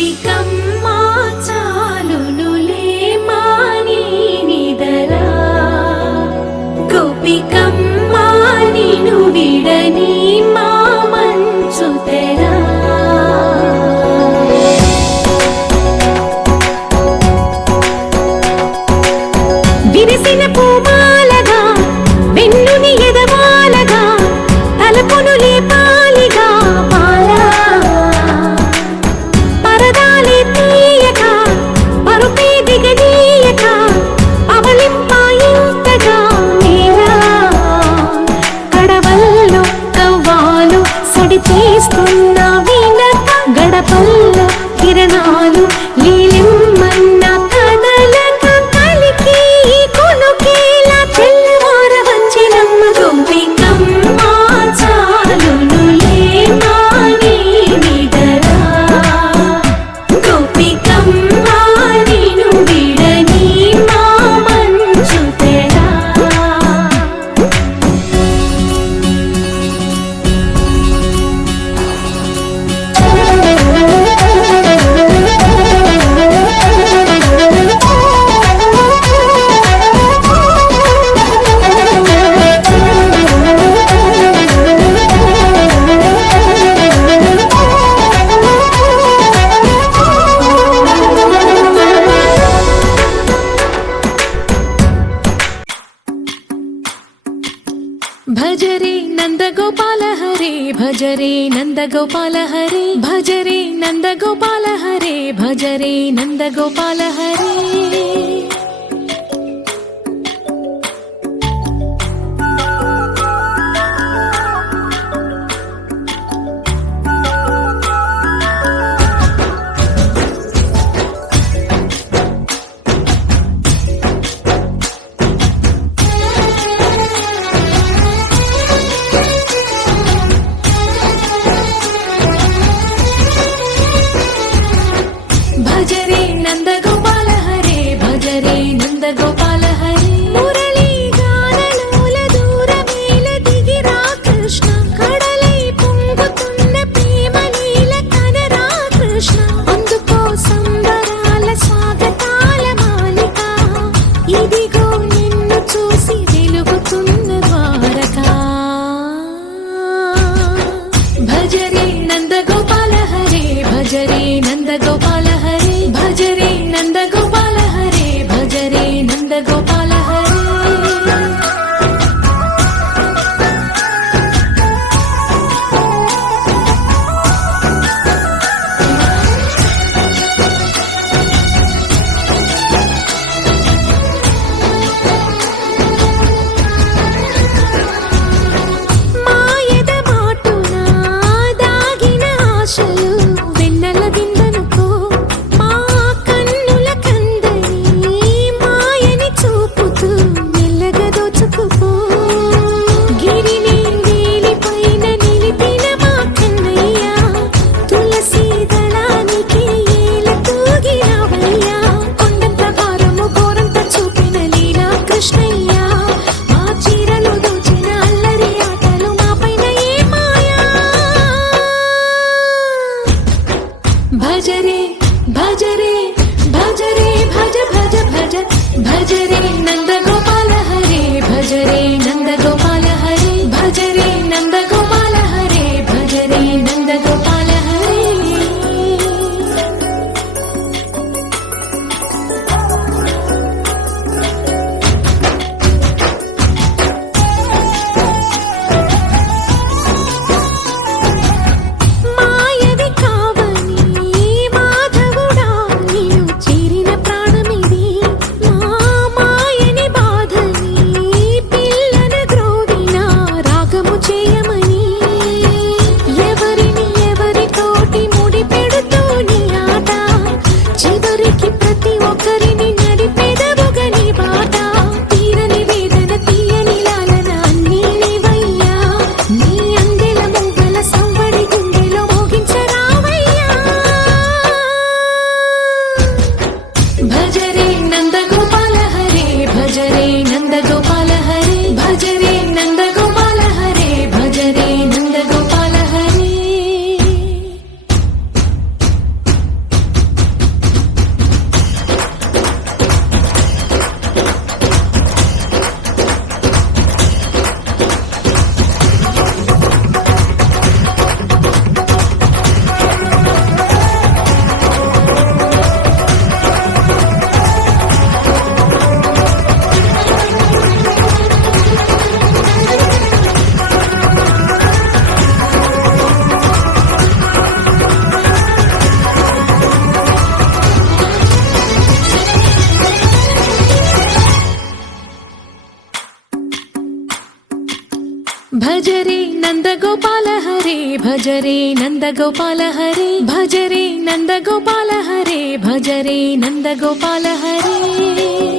గోపికమ్మా చాలునులే మాని నిదరా గోపికమ్మా నిను విడని మా మంచు తెరా విరిసిన పూమాలగా వెన్నుని ఎదవాలగా తలపును లేపాలిగా పాలా పరదాలే తీయక పరుపే దిగనీయక అవలింపాయింతగా నేలా కడవల్లో కవ్వాలు సడి చేస్తున్న వీణత గడపల్లో కిరణాలు లీలిమ్మన్న కదలక కలికి కొనుకేలా తెల్లవార వచ్చినమ్మ గోపికమ్మా చాలునులే మాని నిదరా గోపికమ్మా నిను విడని మా మంచు తెరా భజరే నందగోపాల హరే భజరే నందగోపాల హరే భజరే నందగోపాల హరే భజరే నందగోపాల హరే భజరే నందగోపాల హరే భజరే నందగోపాల హరే మురళీ గానలోల దూరమేల దిగిరా కృష్ణ కడలై పొంగుతున్న ప్రేమ నీల కనరా కృష్ణ అందుకో సంబరాల స్వాగతాల మాలిక ఇదిగో నిన్ను చూసి వెలుగుతున్న ద్వారకా భజరే నందగోపాల హరే భజరే నందగోపాల హరే భజరే నందగోపాల హరే భజరే నందగోపాల హరే మాయద మాటున దాగిన ఆశలు వెన్నెల గిందనుకో మా కన్నుల కందని మాయని చూపుతూ మెల్లగా దోచుకుపో గిరిని నీలిపైన నిలిపిన మా కన్నయ్య తులసి దళానికి ఏల తూగినవయ్యా కొండంత భారము గోరంత చూపిన లీలా కృష్ణయ్య మా చీరలు దోచిన అల్లరి ఆటలు మా పైన ఏ మాయా భజరే భజరే భజరే భజ భజ భజ భజరే నందగోపాల హరే భజరే నందగోపాల హరే భజరే నందగోపాల హరే భజరే నందగోపాల హరే మాయవి కావని మాధవుడా నీవు చేరిన ప్రాణమిది మా మాయని బాధ नन्दगोपाल हरे भज रे नन्दगोपाल हरे भज रे नन्दगोपाल हरे भज रे नन्दगोपाल हरे